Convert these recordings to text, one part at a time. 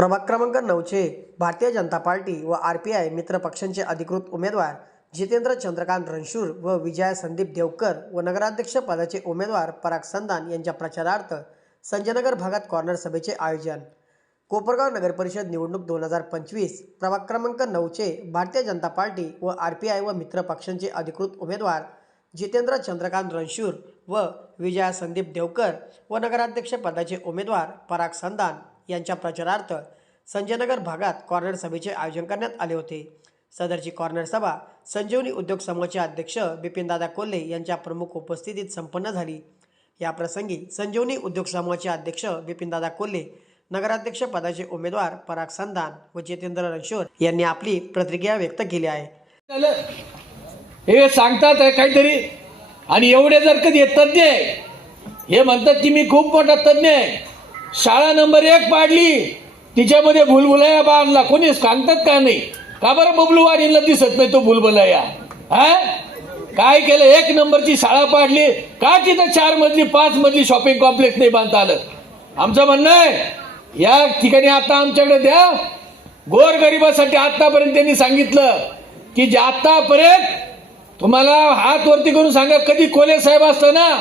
प्रभाग क्रमांक नऊचे भारतीय जनता पार्टी व आर पी आय मित्र पक्षांचे अधिकृत उमेदवार जितेंद्र चंद्रकांत रणशूर व विजया संदीप देवकर व नगराध्यक्ष पदाचे उमेदवार पराग संदान यांच्या प्रचारार्थ संजयनगर भागात कॉर्नर सभेचे आयोजन. कोपरगाव नगरपरिषद निवडणूक दोन हजार पंचवीस प्रभाग क्रमांक नऊचे भारतीय जनता पार्टी व आर पी आय व मित्र पक्षांचे अधिकृत उमेदवार जितेंद्र चंद्रकांत रणशूर व विजया संदीप देवकर व नगराध्यक्ष पदाचे उमेदवार पराग संदान यांच्या प्रचारार्थ संजयनगर भागात कॉर्नर सभेचे आयोजन करण्यात आले होते. सदरची कॉर्नर सभा संजीवनी उद्योग समूहाचे अध्यक्ष बिपिनदादा कोल्हे यांच्या प्रमुख उपस्थितीत संपन्न झाली. या प्रसंगी संजीवनी उद्योग समूहाचे अध्यक्ष बिपिनदादा कोल्हे नगराध्यक्ष पदाचे उमेदवार पराग संधान व जितेंद्र रणशोर यांनी आपली प्रतिक्रिया व्यक्त केली आहे. हे सांगतात आहे काहीतरी आणि एवढे जर कधी तज्ज्ञ आहे हे म्हणतात की मी खूप मोठा तज्ज्ञ आहे. शाळा नंबर एक पाडली. तिच्यामध्ये भुलभुलया बांधला. कोणी सांगतात का नाही? का बरं बबलू वाडीला दिसत नाही तो भुलभुलया? हा? काय केलं? एक नंबरची शाळा पाडली. का तिथं चार मजली पाच मजली शॉपिंग कॉम्प्लेक्स नाही बांधता आलं? आमचं म्हणणं आहे या ठिकाणी आता आमच्याकडे द्या. गोरगरिबासाठी आतापर्यंत त्यांनी सांगितलं की जे आतापर्यंत तुम्हाला हात वरती करून सांगा कधी कोले साहेब असतं ना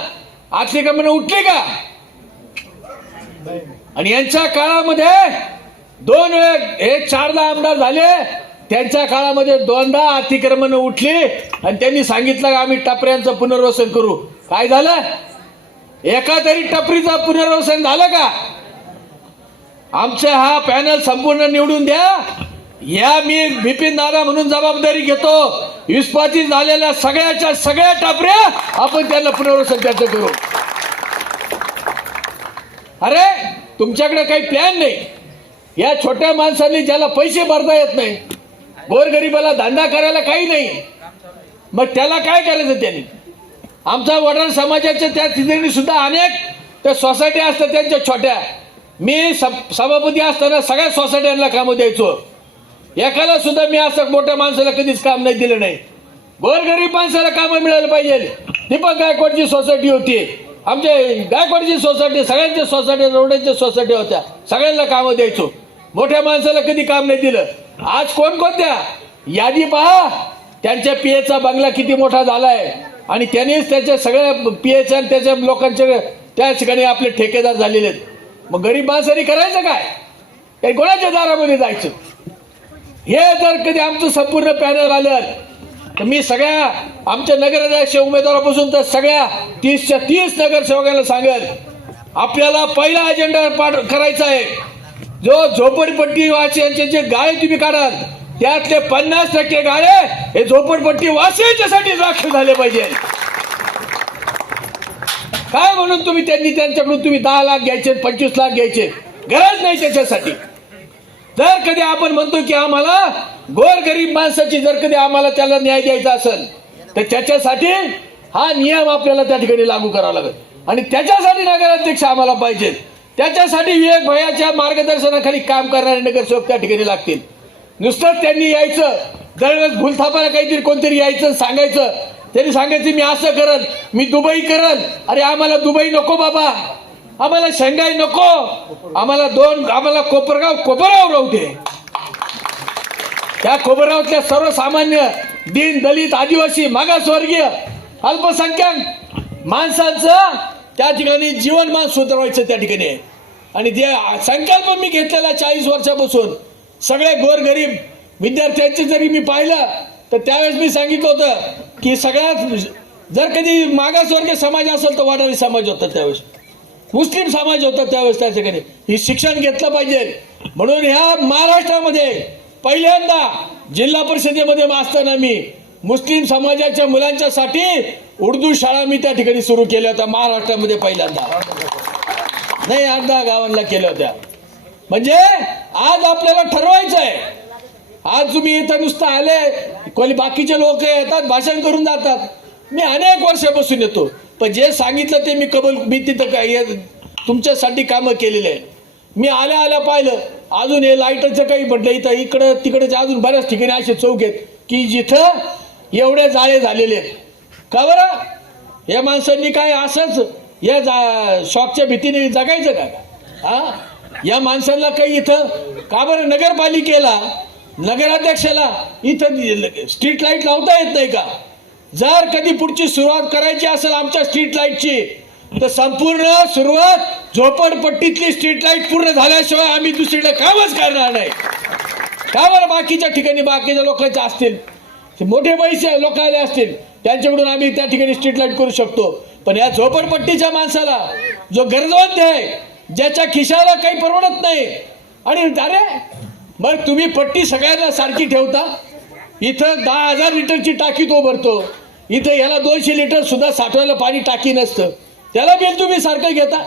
आतली का म्हणून उठले का? आणि यांच्या काळामध्ये दोन वेळ हे चारदा आमदार झाले. त्यांच्या काळामध्ये दोनदा अतिक्रमण उठली आणि त्यांनी सांगितलं की आम्ही टपऱ्यांचं पुनर्वसन करू. काय झालं? एका तरी टपरीचं पुनर्वसन झालं का? आमचे हा पॅनल संपूर्ण निवडून द्या. या मी बिपिन दादा म्हणून जबाबदारी घेतो. विस्पाती झालेल्या सगळ्याच्या सगळ्या टपऱ्या आपण त्यांना पुनर्वसन त्याचं करू. अरे तुमच्याकडे काही प्लॅन नाही. या छोट्या माणसांनी ज्याला पैसे भरता येत नाही गोरगरिबाला धंदा करायला काही नाही. मग त्याला काय करायचं त्यांनी? आमचा वडार समाजाच्या त्या ठिकाणी सुद्धा अनेक त्या सोसायटी असतात त्यांच्या छोट्या. मी सभापती असताना सगळ्या सोसायट्यांना कामं द्यायचो. एकाला सुद्धा मी असं मोठ्या माणसाला कधीच काम नाही दिलं नाही. गोरगरीब माणसाला कामं मिळायला पाहिजे. दीपक गायकवाडची सोसायटी होती. आमच्या गायकवाडची सोसायटी सगळ्यांच्या सोसायटी रोडांच्या सोसायटी होत्या. सगळ्यांना कामं द्यायचो. मोठ्या माणसाला कधी काम नाही दिलं. आज कोणकोणत्या यादी पहा. त्यांच्या पियेचा बंगला किती मोठा झालाय. आणि त्यांनीच त्याच्या सगळ्या पियेच्या आणि त्याच्या लोकांच्या त्या ठिकाणी आपले ठेकेदार झालेले आहेत. मग गरीब माणसाने करायचं काय? काही कोणाच्या दारामध्ये जायचं? हे जर कधी आमचं संपूर्ण पॅनल आलं मी सगळ्या आमच्या नगराध्यक्ष उमेदवारापासून तर सगळ्या तीसच्या तीस नगरसेवकांना सांगेल आपल्याला पहिला अजेंडा पाठ करायचा आहे. जो झोपडपट्टी वासियांचे जे गाळे तुम्ही काढाल त्यातले पन्नास टक्के गाळे हे झोपडपट्टी वासियांच्यासाठी राखीव झाले पाहिजे. काय म्हणून तुम्ही त्यांनी त्यांच्याकडून तुम्ही दहा लाख घ्यायचे पंचवीस लाख घ्यायचे? गरज नाही त्याच्यासाठी. जर कधी आपण म्हणतो की आम्हाला गोरगरीब माणसाची जर कधी आम्हाला त्याला न्याय द्यायचा असेल तर त्याच्यासाठी हा नियम आपल्याला त्या ठिकाणी लागू करावा लागेल. आणि त्याच्यासाठी नगराध्यक्ष आम्हाला पाहिजेत. त्याच्यासाठी विवेक भयाच्या मार्गदर्शनाखाली काम करणारे नगरसेवक त्या ठिकाणी लागतील. नुसतंच त्यांनी यायचं दरवेळेस भूलथापाला काहीतरी कोणतरी यायचं सांगायचं. त्यांनी सांगायचं मी असं करल मी दुबई करल. अरे आम्हाला दुबई नको बाबा. आम्हाला शेंगाई नको. आम्हाला दोन आम्हाला कोपरगाव कोपरगाव राहू दे त्या खोबरावतल्या सर्वसामान्य दीन दलित आदिवासी मागासवर्गीय अल्पसंख्याक माणसांचं त्या ठिकाणी जीवनमान सुधारवायचं त्या ठिकाणी आहे. आणि जे संकल्प मी घेतलेला चाळीस वर्षापासून सगळे गोरगरीब विद्यार्थ्यांचे जरी मी पाहिलं तर त्यावेळेस मी सांगितलं होतं की सगळ्यात जर कधी मागासवर्गीय समाज असेल तर वाटारी समाज होता त्यावेळेस. मुस्लिम समाज होता त्यावेळेस त्या ठिकाणी. ही शिक्षण घेतलं पाहिजे. म्हणून ह्या महाराष्ट्रामध्ये पहिल्यांदा जिल्हा परिषदेमध्ये असताना मी मुस्लिम समाजाच्या मुलांच्यासाठी उर्दू शाळा मी त्या ठिकाणी सुरू केल्या होत्या महाराष्ट्रामध्ये पहिल्यांदा. नाही अर्धा गावांना केल्या होत्या. म्हणजे आज आपल्याला ठरवायचं आहे आज तुम्ही इथं नुसतं आले कोणी बाकीचे लोक येतात भाषण करून जातात. मी अनेक वर्षापासून येतो. पण जे सांगितलं ते मी कबल मी तिथं काय तुमच्यासाठी कामं केलेले आहे मी आल्या आल्या पाहिलं. अजून हे लाईटचं काही म्हटलं इथं इकडं तिकडे अजून बऱ्याच ठिकाणी असे चौक आहेत की जिथं एवढे जाळे झालेले आहेत. का बरं? या माणसांनी काय असंच या जा शॉकच्या भीतीने जगायचं का? हा? या माणसांना काही इथं का बरं नगरपालिकेला नगराध्यक्षाला इथं स्ट्रीट लाइट लावता येत नाही का? जर कधी पुढची सुरुवात करायची असेल आमच्या स्ट्रीट लाईटची तर संपूर्ण सुरुवात झोपडपट्टीतली स्ट्रीट लाइट पूर्ण झाल्याशिवाय आम्ही दुसरीकडे कामच करणार नाही. का बरं बाकीच्या ठिकाणी बाकीच्या लोकांच्या असतील? ते मोठे पैसे लोकांले असतील त्यांच्याकडून आम्ही त्या ठिकाणी स्ट्रीट लाइट करू शकतो. पण या झोपडपट्टीच्या माणसाला जो गरजवंत आहे ज्याच्या खिशाला काही परवडत नाही. आणि अरे मग तुम्ही पट्टी सगळ्यांना सारखी ठेवता? इथं दहा हजार लिटरची टाकी तो भरतो. इथं याला दोनशे लिटर सुद्धा साठवायला पाणी टाकी नसतं. त्याला बिल तुम्ही सारखं घेता.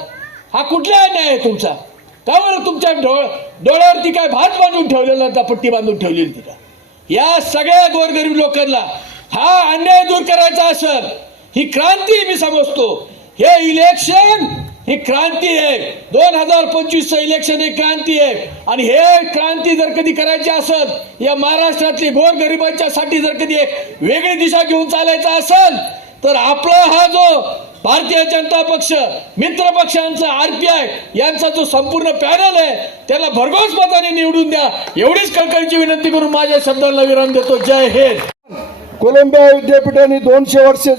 हा कुठला अन्याय आहे तुमचा? का बरं तुमच्या डोळ डोळ्यावरती काय भात बांधून ठेवलेला होता पट्टी बांधून ठेवलेली तिथं? या सगळ्या गोरगरीब लोकांना हा अन्याय दूर करायचा असेल ही क्रांती मी समजतो. हे इलेक्शन ही क्रांती आहे. दोन हजार पंचवीसचं इलेक्शन ही क्रांती आहे. आणि हे क्रांती जर कधी करायची असेल या महाराष्ट्रातली गोरगरिबांच्या साठी जर कधी एक वेगळी दिशा घेऊन चालायचं असेल तर आपला हा जो भारतीय जनता पक्ष मित्र पक्षांचा आरपीआय यांचा जो संपूर्ण पॅनल आहे त्याला भरघोस मताने निवडून द्या. एवढीच कळकळीची विनंती करून माझ्या शब्दांना विराम देतो. जय हिंद. कोलंबिया विद्यापीठाने दोनशे वर्षे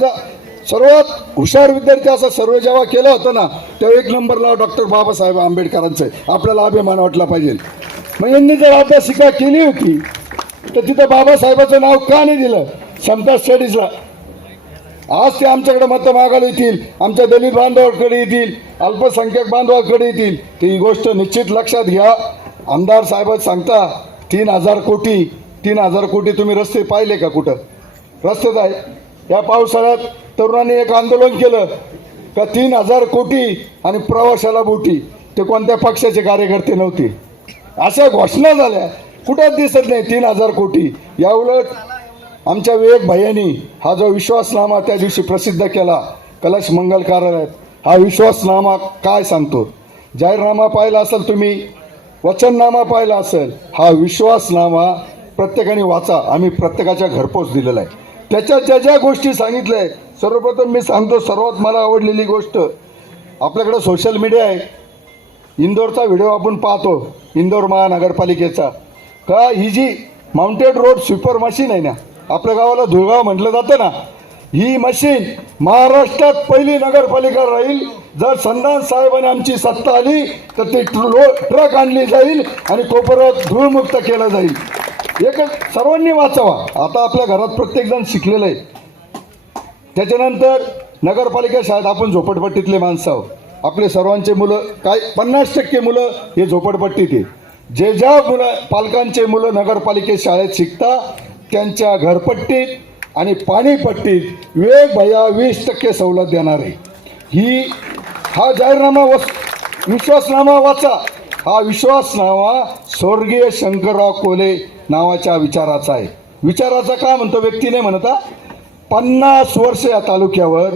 सर्वात हुशार विद्यार्थी असा सर्व जेव्हा केलं होतं ना तेव्हा एक नंबरला डॉक्टर बाबासाहेब आंबेडकरांचं आपल्याला अभिमान वाटला पाहिजे. मग यांनी जर अभ्यासिका केली होती तर तिथं बाबासाहेबाचं नाव का नाही दिलं? समता स्टडीजला आज ते आमच्याकडे मतं मागायला येतील आमच्या दलित बांधवाकडे येतील अल्पसंख्याक बांधवाकडे येतील. तर ही गोष्ट निश्चित लक्षात घ्या. आमदार साहेब सांगता तीन हजार कोटी तीन हजार कोटी तुम्ही रस्ते पाहिले का कुठं? रस्तेच आहे. या पावसाळ्यात तरुणांनी एक आंदोलन केलं का तीन हजार कोटी आणि प्रवाशाला बोटी. ते कोणत्या पक्षाचे कार्यकर्ते नव्हते? अशा घोषणा झाल्या. कुठंच दिसत नाही तीन हजार कोटी? या उलट आमच्या विवेक भैयांनी हा जो विश्वासनामा त्या दिवशी प्रसिद्ध केला कलश मंगल कार्यालयात हा विश्वासनामा काय सांगतो? जाहीरनामा पाहिला असेल तुम्ही वचननामा पाहिला असेल हा विश्वासनामा प्रत्येकाने वाचा. आम्ही प्रत्येकाच्या घरपोच दिलेला आहे. त्याच्यात ज्या ज्या गोष्टी सांगितल्या आहेत सर्वप्रथम मी सांगतो सर्वात मला आवडलेली गोष्ट आपल्याकडे सोशल मीडिया आहे. इंदोरचा व्हिडिओ आपण पाहतो इंदोर महानगरपालिकेचा. का ही जी माउंटेड रोड स्वीपर मशीन आहे ना आपल्या गावाला धुळगाव म्हटलं जातं ना ही मशीन महाराष्ट्रात पहिली नगरपालिका राहील. जर संधान साहेबांनी आमची सत्ता आली तर ती ट्रक आणली जाईल आणि कोपऱ्यात धूळमुक्त केलं जाईल. एकच सर्वांनी वाचावा. आता आपल्या घरात प्रत्येकजण शिकलेलं आहे. त्याच्यानंतर नगरपालिका शाळेत आपण झोपडपट्टीतले माणसं आहोत. आपले सर्वांचे मुलं काय पन्नास टक्के मुलं हे झोपडपट्टीत आहे जे ज्या मुलं पालकांचे मुलं नगरपालिकेत शाळेत शिकता त्यांच्या घरपट्टीत आणि पाणीपट्टीत वेग भया वीस टक्के सवलत देणार आहे. ही हा जाहीरनामा वस विश्वासनामा वाचा. हा विश्वासनामा स्वर्गीय शंकरराव कोले नावाच्या विचाराचा आहे. विचाराचा का म्हणतो व्यक्तीने म्हणता पन्नास वर्ष या तालुक्यावर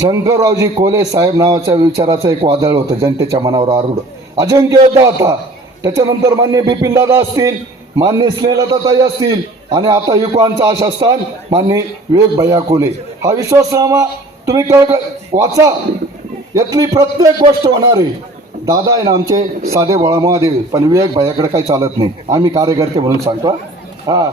शंकररावजी कोले साहेब नावाच्या विचाराचं एक वादळ होतं जनतेच्या मनावर आरूढ. अजिंक्य योद्धा होता. त्याच्यानंतर मान्य बिपिन दादा असतील मान्य स्नेहलताताई असतील आणि आता युवकांचा आशास्थान मान्य विवेक भैया कोले हा विश्वासनामा तुम्ही कळ वाचा. यातली प्रत्येक गोष्ट होणार आहे. दादा आहे ना आमचे साधे बोळा महादेव पण विवेक भैयाकडे काही चालत नाही. आम्ही कार्यकर्ते म्हणून सांगतो हा.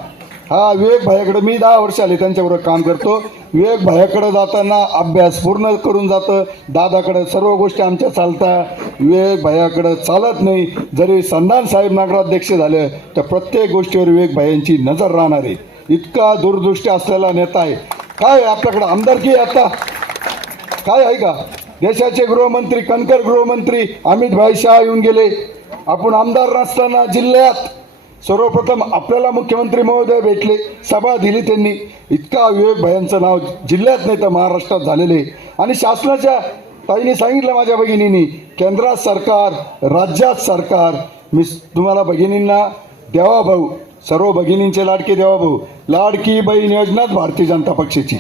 हा विवेक भायाकडे मी दहा वर्ष आले त्यांच्याबरोबर काम करतो. विवेक भायाकडे जाताना अभ्यास पूर्ण करून जातं. दादाकडे सर्व गोष्टी आमच्या चालतात. विवेक भायाकडे चालत नाही. जरी संधान साहेब नगराध्यक्ष झाले तर प्रत्येक गोष्टीवर विवेक भायांची नजर राहणार आहे. इतका दूरदृष्टी असलेला नेता आहे. काय आपल्याकडे? आमदारकी आहे आता? काय आहे का? देशाचे गृहमंत्री कणकर गृहमंत्री अमित भाई शहा येऊन गेले. आपण आमदार नसताना जिल्ह्यात सर्वप्रथम आपल्याला मुख्यमंत्री महोदय भेटले सभा दिली त्यांनी. इतका विवेक भयांचं नाव जिल्ह्यात नाही तर महाराष्ट्रात झालेले आहे. आणि शासनाच्या ताईने सांगितलं माझ्या भगिनींनी केंद्रात सरकार राज्यात सरकार. मी तुम्हाला भगिनींना देवा भाऊ सर्व भगिनींचे लाडके देवा भाऊ लाडकी बहीण योजनाच भारतीय जनता पक्षाची.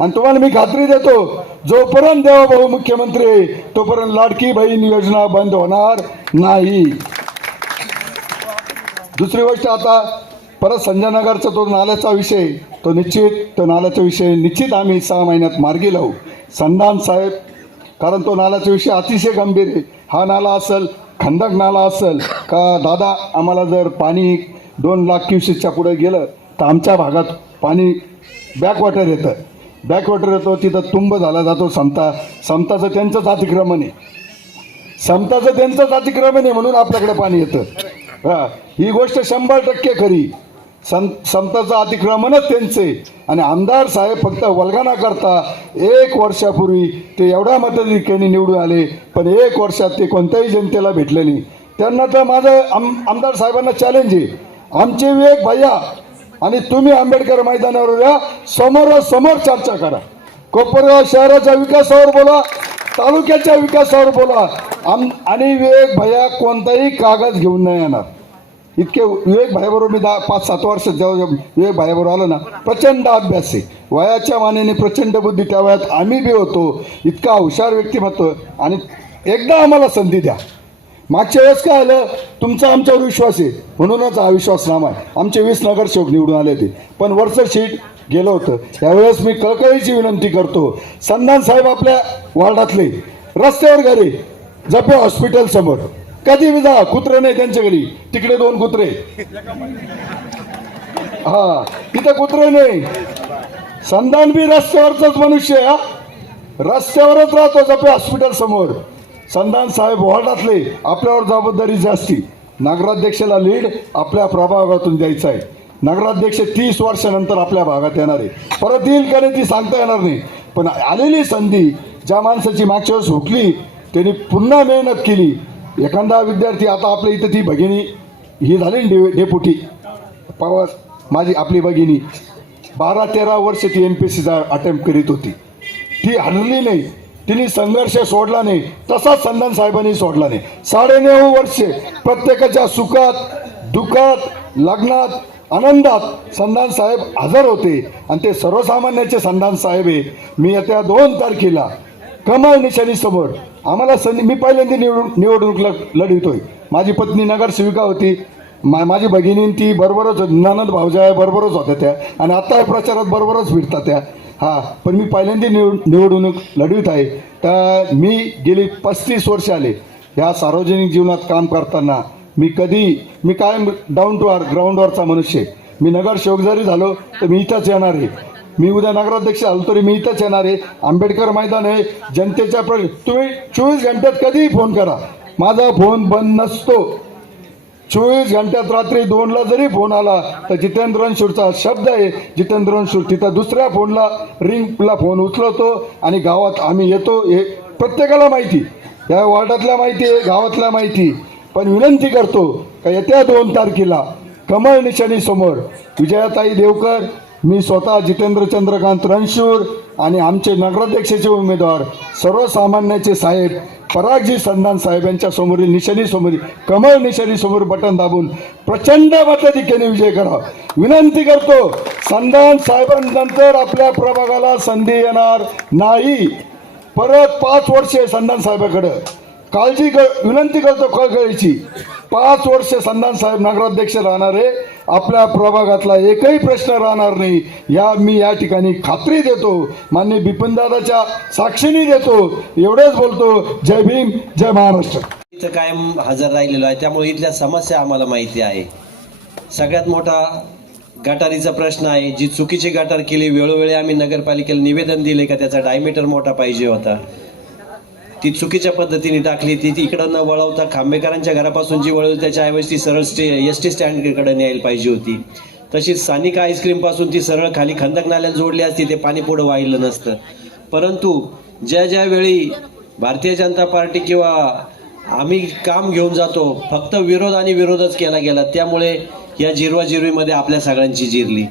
आणि तुम्हाला मी खात्री देतो जोपर्यंत देवाभाऊ मुख्यमंत्री आहे तोपर्यंत लाडकी बहीण योजना बंद होणार नाही. दुसरी गोष्ट आता परत संजय नगरचा तो नाल्याचा विषय तो निश्चित तो नाल्याचा विषय निश्चित आम्ही सहा महिन्यात मार्गी लावू. संधान साहेब कारण तो नाल्याचा विषय अतिशय गंभीर आहे. हा नाला असेल खंदक नाला असेल का दादा आम्हाला जर पाणी दोन लाख क्युसेसच्या पुढे गेलं तर आमच्या भागात पाणी बॅकवॉटर येतं. बॅकवॉटर येतो तिथं तुंब झाला जातो समता. समताचं त्यांचंच अतिक्रमण आहे. समताचं त्यांचंच अतिक्रमण आहे म्हणून आपल्याकडे पाणी येतं. हां. ही गोष्ट शंभर टक्के खरी. सम समताचं अतिक्रमणच त्यांचे. आणि आमदार साहेब फक्त वल्गाना करता एक वर्षापूर्वी ते एवढ्या मताधिक्याने निवडून आले पण एक वर्षात ते कोणत्याही जनतेला भेटले नाही. त्यांना तर माझं आम आमदार साहेबांना चॅलेंज आहे. आमचे विवेक भैया आणि तुम्ही आंबेडकर मैदानावर या समोरासमोर चर्चा करा. कोपरगाव शहराच्या विकासावर बोला तालुक्याच्या विकासावर बोला. आम आणि विवेक भैया कोणताही कागद घेऊन नाही येणार. इतके विवेक भाईबरोबर मी दहा पाच सात वर्ष जेव्हा विवेक भाईबरोबर आलो ना प्रचंड अभ्यास आहे. वयाच्या मानेने प्रचंड बुद्धी त्या वयात आम्ही बी होतो. इतका हुशार व्यक्तिमत्व. आणि एकदा आम्हाला संधी द्या. मागच्या वेळेस काय आलं? तुमचा आमच्यावर विश्वास आहे. म्हणूनच हा विश्वासनामा आहे. आमचे वीस नगरसेवक निवडून आले ते पण वरचं शीट गेलं होतं. यावेळेस मी कळकळीची विनंती करतो. संधान साहेब आपल्या वार्डातले. रस्त्यावर घरी. जपे हॉस्पिटल समोर. कधी बी जा कुत्रे नाही त्यांच्या घरी. तिकडे दोन कुत्रे. हा तिथं कुत्रे नाही. संधान बी रस्त्यावरच मनुष्य हा. रस्त्यावरच राहतो जपे हॉस्पिटल समोर. संधान साहेब वॉर्डातले आपल्यावर जबाबदारी जास्ती. नगराध्यक्षाला लीड आपल्या प्रभागातून द्यायचा आहे. नगराध्यक्ष तीस वर्षानंतर आपल्या भागात येणार आहे. परत येईल का नाही ती सांगता येणार नाही. पण आलेली संधी ज्या माणसाची मागच्या वेळेस हुकली त्यांनी पुन्हा मेहनत केली. एखादा विद्यार्थी आता आपल्या इथं ती भगिनी ही झाली ना डे डेपुटी. पवार माझी आपली भगिनी बारा तेरा वर्ष ती एम पी सीचा अटेम्प्ट करीत होती. ती हरली नाही. तिने संघर्ष सोडला नाही. तसाच संधान साहेबांनी सोडला नाही. साडेनऊ वर्षे प्रत्येकाच्या सुखात दुःखात लग्नात आनंदात संधान साहेब हजर होते. आणि ते सर्वसामान्याचे संधान साहेब आहे. मी येत्या दोन तारखेला कमळ निशाणी समोर. आम्हाला संधी मी पहिल्यांदा निवडून निवडणूक लढ- लढवितोय. माझी पत्नी नगरसेविका होती. मा माझी भगिनी ती बरोबरच होती. ननद भावजा बरोबरच होत्या त्या. आणि आता प्रचारात बरोबरच फिरतात त्या. हा पण मी पहिल्यांदा निवड निवडणूक लढवित आहे. तर मी गेली पस्तीस वर्ष आले ह्या सार्वजनिक जीवनात काम करताना. मी कधी मी कायम डाऊन टू आर ग्राउंडवरचा मनुष्य मी नगरसेवक जरी झालो तर मी इथंच येणार आहे. मी उद्या नगराध्यक्ष आलो तरी मी इथंच येणार आहे. आंबेडकर मैदान आहे. जनतेच्या प्र तुम्ही चोवीस घंट्यात कधीही फोन करा. माझा फोन बंद नसतो. चोवीस घंट्यात रात्री दोनला जरी फोन आला तर जितेंद्र रणशूरचा शब्द आहे. जितेंद्र रणशूर तिथं दुसऱ्या फोनला रिंगला फोन उचलवतो आणि गावात आम्ही येतो. हे प्रत्येकाला माहिती. या वॉर्डातल्या माहिती आहे गावातल्या माहिती पण विनंती करतो का येत्या दोन तारखेला कमळ निशाणी समोर विजयाताई देवकर मी स्वतः जितेंद्र चंद्रकांत रणशूर आणि आमचे नगराध्यक्षाचे उमेदवार सर्वसामान्याचे साहेब परागजी संधान साहेब यांच्या समोरील निशाणीसमोर कमळ निशाणीसमोर बटन दाबून प्रचंड मताधिक्याने विजय करा. विनंती करतो संधान साहेबांनंतर आपल्या प्रभागाला संधी येणार नाही. परत पाच वर्षे संधान साहेबाकडं. काळजी कर विनंती करतो कळकळीची. पाच वर्ष संधान साहेब नगराध्यक्ष राहणार आहे आपल्या प्रभागातला एकही प्रश्न राहणार नाही. या मी या ठिकाणी खात्री देतो मान्य बिपिनदादाच्या साक्षीने देतो एवढेच बोलतो. जय भीम जय महाराष्ट्र. इथं कायम हजर राहिलेलो आहे त्यामुळे इथल्या समस्या आम्हाला माहिती आहे. सगळ्यात मोठा गटारीचा प्रश्न आहे जी चुकीची गटार केली वेळोवेळी आम्ही नगरपालिकेला निवेदन दिले का त्याचा डायमीटर मोठा पाहिजे होता. ती चुकीच्या पद्धतीने टाकली ती ती इकडं न वळवता खांबेकरांच्या घरापासून जी वळवली त्याच्याऐवजी ती सरळ स्टे एस टी स्टँडकडे न्यायला पाहिजे होती. तशीच स्थानिक आईस्क्रीमपासून ती सरळ खाली खंदक नाल्यात जोडली असती ते पाणी पुढं वाहिलं नसतं. परंतु ज्या ज्या वेळी भारतीय जनता पार्टी किंवा आम्ही काम घेऊन जातो फक्त विरोध आणि विरोधच केला गेला त्यामुळे या जिरवाजिरवीमध्ये आपल्या सगळ्यांची जिरली.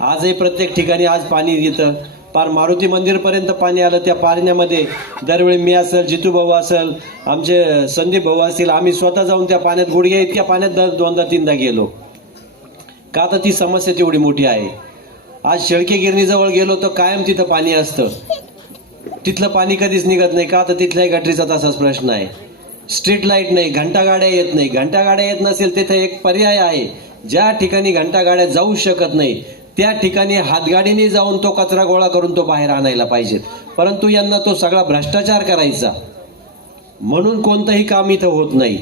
आजही प्रत्येक ठिकाणी आज पाणी येतं. पार मारुती मंदिरपर्यंत पाणी आलं त्या पाण्यामध्ये दरवेळी मी असेल जितू भाऊ असेल आमचे संदीप भाऊ असतील आम्ही स्वतः जाऊन त्या पाण्यात गुडघ्या इतक्या पाण्यात दर दोनदा तीनदा गेलो. का तर ती समस्या तेवढी मोठी आहे. आज शेळके गिरणीजवळ गेलो तर कायम तिथं पाणी असतं. तिथलं पाणी कधीच निघत नाही. का तर तिथल्याही गटरीचा तसाच प्रश्न आहे. स्ट्रीट लाइट नाही घंटा गाड्या येत नाही. घंटा गाड्या येत नसेल तिथे एक पर्याय आहे. ज्या ठिकाणी घंटा गाड्या जाऊ शकत नाही त्या ठिकाणी हातगाडीने जाऊन तो कचरा गोळा करून तो बाहेर आणायला पाहिजेत. परंतु यांना तो सगळा भ्रष्टाचार करायचा. म्हणून कोणतंही काम इथं होत नाही.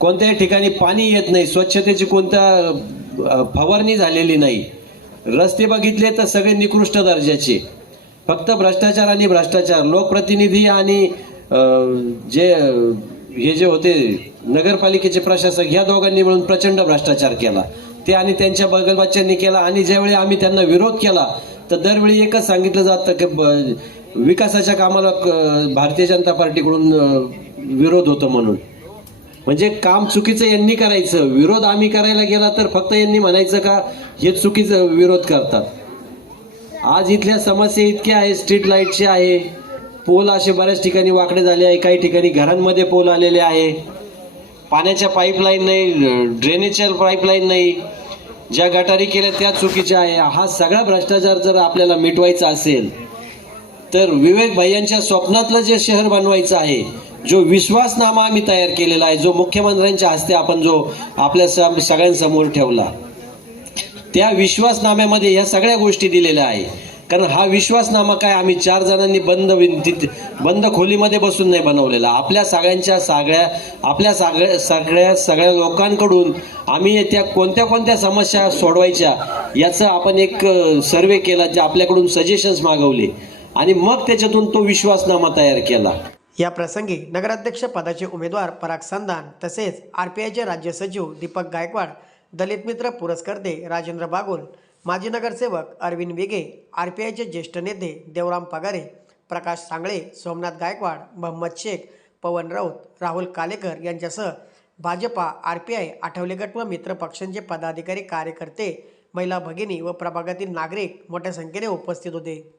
कोणत्याही ठिकाणी पाणी येत नाही स्वच्छतेची कोणत्या फवारणी झालेली नाही. रस्ते बघितले तर सगळे निकृष्ट दर्जाचे. फक्त भ्रष्टाचार आणि भ्रष्टाचार. लोकप्रतिनिधी आणि जे हे जे होते नगरपालिकेचे प्रशासक ह्या दोघांनी मिळून प्रचंड भ्रष्टाचार केला. ते आणि त्यांच्या बगलबाच्यांनी केला आणि ज्यावेळी आम्ही त्यांना विरोध केला तर दरवेळी एकच सांगितलं जातं की ब- विकासाच्या कामाला क- भारतीय जनता पार्टीकडून विरोध होतो म्हणून. म्हणजे काम चुकीचं यांनी करायचं विरोध आम्ही करायला गेला तर फक्त यांनी म्हणायचं का हे चुकीचं विरोध करतात. आज इथल्या समस्या इतक्या आहे स्ट्रीट लाईटची आहे पोल असे बऱ्याच ठिकाणी वाकडे झाले आहे काही ठिकाणी घरांमध्ये पोल आलेले आहे. पाण्याच्या पाईपलाईन नाही ड्रेनेजच्या पाईपलाईन नाही. ज्या गटारी केल्या त्या चुकीच्या आहे. हा सगळा भ्रष्टाचार जर आपल्याला मिटवायचा असेल तर विवेक भैयांच्या स्वप्नातलं जे शहर बनवायचं आहे जो विश्वासनामा आम्ही तयार केलेला आहे जो मुख्यमंत्र्यांच्या हस्ते आपण जो आपल्या सम- सगळ्यांसमोर ठेवला त्या विश्वासनाम्यामध्ये या सगळ्या गोष्टी दिलेल्या आहे. कारण हा विश्वासनामा काय आम्ही चार जणांनी बंद विनंतीत बंद खोलीमध्ये बसून नाही बनवलेला. आपल्या सगळ्यांच्या सगळ्या आपल्या सगळ्या सगळ्या सगळ्या लोकांकडून आम्ही त्या कोणत्या कोणत्या समस्या सोडवायच्या याचं आपण एक सर्वे केला जे आपल्याकडून सजेशन्स मागवले. आणि मग त्याच्यातून तो विश्वासनामा तयार केला. या प्रसंगी नगराध्यक्ष पदाचे उमेदवार पराग संधान तसेच आर पी आयचे राज्य सचिव दीपक गायकवाड दलित मित्र पुरस्कर्ते राजेंद्र बागुल माजी नगरसेवक अरविंद वेगे आर पी आयचे ज्येष्ठ नेते देवराम पगारे प्रकाश सांगळे सोमनाथ गायकवाड मोहम्मद शेख पवन राऊत राहुल कालेकर यांच्यासह Bhajapa R P I Athawale गट व मित्र पक्षांचे पदाधिकारी कार्यकर्ते महिला भगिनी व प्रभागातील नागरिक मोठ्या संख्येने उपस्थित होते.